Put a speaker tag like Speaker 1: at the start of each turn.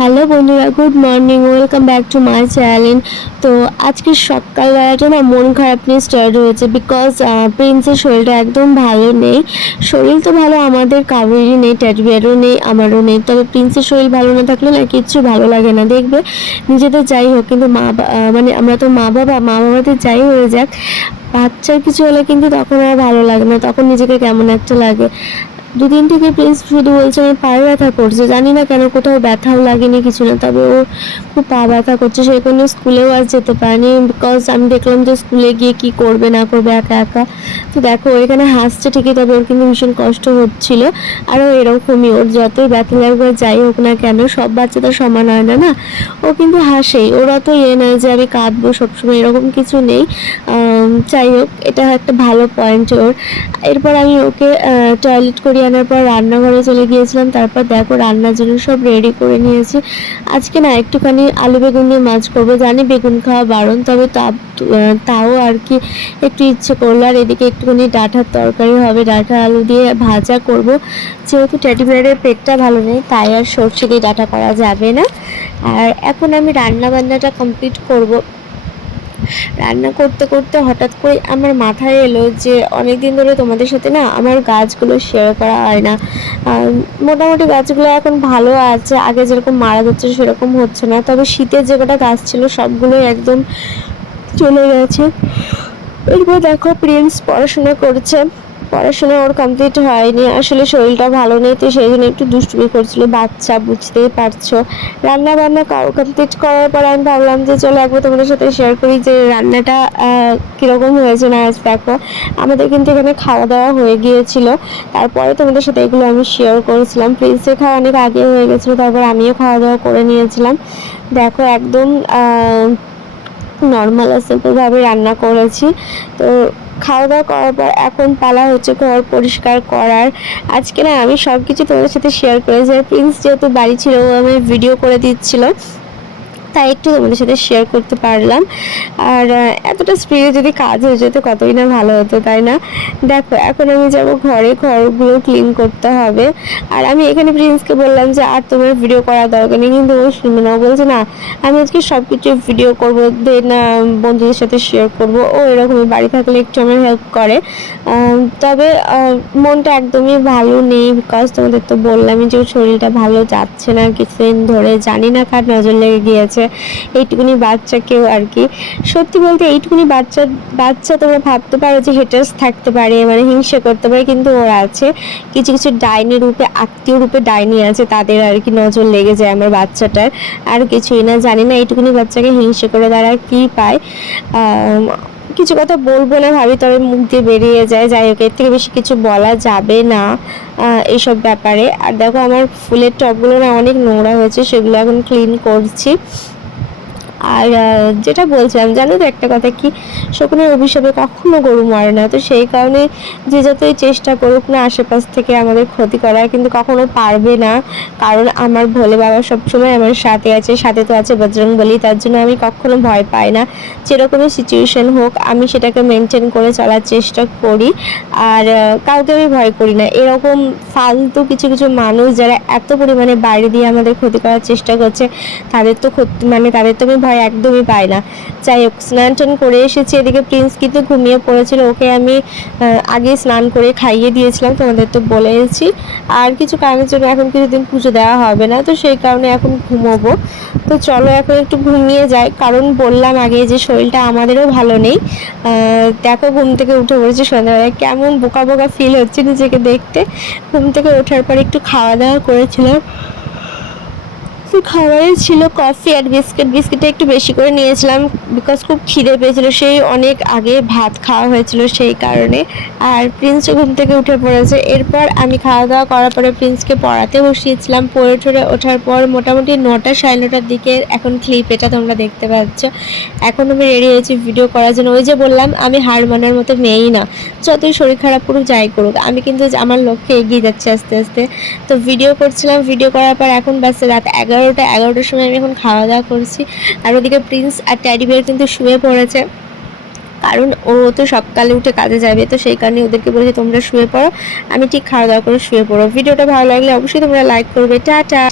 Speaker 1: Hello বন্ধুরা, good morning, welcome back to my channel. তো আজকে সকালবেলাটা না মন খারাপ নিয়ে স্টার্ট হয়েছে বিকজ প্রিন্সের শরীরটা একদম ভালো নেই। শরীর তো ভালো, আমাদের কারোরই নেই ট্যাডবিয়ারও নেই, আমারও নেই। তবে প্রিন্সের শরীর ভালো না থাকলে না কিচ্ছু ভালো লাগে না, দেখবে? নিজেদের যাই হোক, কিন্তু মা মানে আমরা তো মা বাবা, মা বাবাদের যাই হয়ে যাক। বাচ্চার কিছু হলে কিন্তু তখন আর ভালো লাগে না, তখন নিজেকে কেমন একটা লাগে। দুদিন থেকে প্রিন্স শুধু বলছে আমার পায়ে ব্যথা করছে, জানি না কেন কোথাও ব্যথাও লাগেনি, কিছু না। তবে ও খুব পা ব্যথা করছে, সেই জন্য স্কুলেও আজ যেতে পারেনি বিকজ আমি দেখলাম যে স্কুলে গিয়ে কি করবে, না করবে, একা একা। তো দেখো এখানে হাসছে ঠিকই, তবে ওর কিন্তু ভীষণ কষ্ট হচ্ছিল। আর ও এরকমই, ওর যতই ব্যথা লাগবে যাই হোক না কেন, সব বাচ্চা তো সমান হয় না না? ও কিন্তু হাসেই, ওরা তো ইয়ে নয় যে আমি কাঁদবো সবসময়, এরকম কিছু নেই। যাই হোক, এটা একটা ভালো পয়েন্ট ওর। এরপর আমি ওকে টয়লেট করিয়ে আনার পর রান্নাঘরে চলে গিয়েছিলাম। তারপর দেখো রান্নার জন্য সব রেডি করে নিয়েছি। আজকে না একটুখানি আলু বেগুন দিয়ে মাছ করব। জানি বেগুন খাওয়া বারণ, তবে তাও আর কি একটু ইচ্ছে করল। আর এদিকে একটুখানি ডাঁটার তরকারি হবে, ডাঁটা আলু দিয়ে ভাজা করব। যেহেতু টেডি বিয়ারের পেটটা ভালো নেই, তাই আর সর্ষে দিয়ে ডাঁটা করা যাবে না। আর এখন আমি রান্না বান্নাটা কমপ্লিট করব। রান্না করতে করতে হঠাৎ করে আমার মাথায় এলো যে অনেকদিন ধরে তোমাদের সাথে না আমার গাছগুলো শেয়ার করা হয় না। মোটামুটি গাছগুলো এখন ভালো আছে, আগে যেরকম মারা যাচ্ছে সেরকম হচ্ছে না। তবে শীতের যে কটা গাছ ছিল সবগুলো একদম চলে গেছে। এরপর দেখো প্রিন্স পড়াশোনা করছে। পড়াশোনা ওর কমপ্লিট হয়নি, আসলে শরীরটা ভালো নেই, তো সেই জন্য একটু দুষ্টুমি করছিল। বাচ্চা, বুঝতেই পারছ। রান্না বান্না কমপ্লিট করার পর আমি ভাবলাম যে চলো একবার তোমাদের সাথে শেয়ার করি যে রান্নাটা কীরকম হয়েছে না আজ দেখো। আমাদের কিন্তু এখানে খাওয়া দাওয়া হয়ে গিয়েছিল। তারপরে তোমাদের সাথে এগুলো আমি শেয়ার করেছিলাম। প্রিন্সের খাওয়া অনেক আগে হয়ে গেছিল, তারপর আমিও খাওয়া দাওয়া করে নিয়েছিলাম। দেখো একদম নর্মাল সিম্পলভাবে রান্না করেছি। তো খাওয়া দাওয়া করার পর এখন পালা হচ্ছে ঘর পরিষ্কার করার। আজকে না আমি সব কিছু তোমাদের সাথে শেয়ার করেছি। আর প্রিন্স যেহেতু বাড়ি ছিল, ও আমি ভিডিও করে দিচ্ছিল। তাই একটু তোমাদের সাথে শেয়ার করতে পারলাম। আর এতটা স্পিডে যদি কাজ হয়ে যেত কতই না ভালো হতো, তাই না? দেখো, এখন আমি যাব ঘরে, ঘরগুলো ক্লিন করতে হবে। আর আমি এখানে প্রিন্সকে বললাম যে, আর তোমার ভিডিও করার দরকার নেই। কিন্তু ও শুনবে না, ও বলছে, না, আমি আজকে সব কিছু ভিডিও করব দেন বন্ধুদের সাথে শেয়ার করব। ও এরকমই বাড়ি থাকলে একটু আমার হেল্প করে। তবে মনটা একদমই ভালো নেই বিকজ তোমাদের তো বললামই যে শরীরটা ভালো যাচ্ছে না, কিছুদিন ধরে জানি না কার নজর লেগে গিয়েছে। এইটুকুনি বাচ্চাকেও আর কি। সত্যি বলতে এইটুকুনি বাচ্চা বাচ্চা তোমরা ভাবতে পারো যে হেটার্স থাকতে পারে মানে হিংসা করতে পারে, কিন্তু ওরা আছে। কিছু কিছু ডাইনি রূপে, আত্মীয় রূপে ডাইনি আছে, তাদের আর কি নজর লেগে যায় আমার বাচ্চাটার। আর কিছুই না, জানি না এইটুকুনি বাচ্চাকে হিংসা করে তারা কি পায়। কিছু কথা বলব না ভাবি, তবে মুখ দিয়ে বেরিয়ে যায়। যাই হোক, এর থেকে বেশি কিছু বলা যাবে না এইসব ব্যাপারে। আর দেখো, আমার ফুলের টপগুলো না অনেক নোংরা হয়েছে, সেগুলো এখন ক্লিন করছি। আর যেটা বলছিলাম, জানো তো একটা কথা কি? শকুনের অভিশাপে কখনো গরু মরে না। তো সেই কারণে যে যতই চেষ্টা করুক না, আশেপাশ থেকে আমাদের ক্ষতি করার, কিন্তু কখনো পারবে না। কারণ আমার ভোলে বাবা সবসময় আমার সাথে আছে, সাথে তো আছে বজরং বলি তার জন্য আমি কখনো ভয় পাই না। যেরকমই সিচুয়েশন হোক, আমি সেটাকে মেনটেন করে চলার চেষ্টা করি। আর কাউকে আমি ভয় করি না। এরকম ফালতু কিছু কিছু মানুষ যারা এত পরিমাণে বাইরে দিয়ে আমাদের ক্ষতি করার চেষ্টা করছে, তাদের তো ক্ষতি মানে তাদের তো আমি ভয় একদমই পাই না। যাই হোক, স্নান টান করে এসেছি, এদিকে প্রিন্স কিন্তু ঘুমিয়ে পড়েছিল, ওকে আমি আগে স্নান করে খাইয়ে দিয়েছিলাম, তোমাদের তো বলেছি আর কিছু কারণের জন্য এখন কিছুদিন পুজো দেওয়া হবে না, তো সেই কারণে এখন ঘুমোবো। তো চলো, এখন একটু ঘুমিয়ে যাই, কারণ বললাম আগে যে শরীরটা আমাদেরও ভালো নেই। দেখো ঘুম থেকে উঠে পড়েছি সন্ধ্যাবেলায়, কেমন বোকা বোকা ফিল হচ্ছে নিজেকে দেখতে। ঘুম থেকে ওঠার পর একটু খাওয়া দাওয়া করেছিলাম। খাবারে ছিল কফি আর বিস্কিট। বিস্কিটটা একটু বেশি করে নিয়েছিলাম বিকজ খুব খিদে পেয়েছিল। সেই অনেক আগে ভাত খাওয়া হয়েছিল সেই কারণে। আর প্রিন্স ঘুম থেকে উঠে পড়েছে। এরপর আমি খাওয়া দাওয়া করার পরে প্রিন্সকে পড়াতে বসিয়েছিলাম। পড়ে ঠরে ওঠার পর মোটামুটি নটা সাড়ে নটার দিকে এখন ক্লিপ এটা তোমরা দেখতে পাচ্ছ। এখন আমি রেডি হয়েছি ভিডিও করার জন্য। ওই যে বললাম, আমি হার মানার মতো মেয়েই না। যতই শরীর খারাপ করুক, যাই করুক। আমি কিন্তু আমার লক্ষ্যে এগিয়ে যাচ্ছি আস্তে আস্তে। তো ভিডিও করছিলাম। ভিডিও করার পর এখন বাসে রাত এগারোটা, এগারোটার সময় আমি এখন খাওয়া দাওয়া করছি। আর ওদিকে প্রিন্স আর ট্যাডি বিয়ার কিন্তু শুয়ে পড়েছে। কারণ ও তো সকালে উঠে কাজে যাবে, তো সেই কারণে ওদেরকে বলেছি তোমরা শুয়ে পড়ো। আমি ঠিক খাওয়া দাওয়া করে শুয়ে পড়ো ভিডিওটা ভালো লাগলে অবশ্যই তোমরা লাইক করবে। টাটা!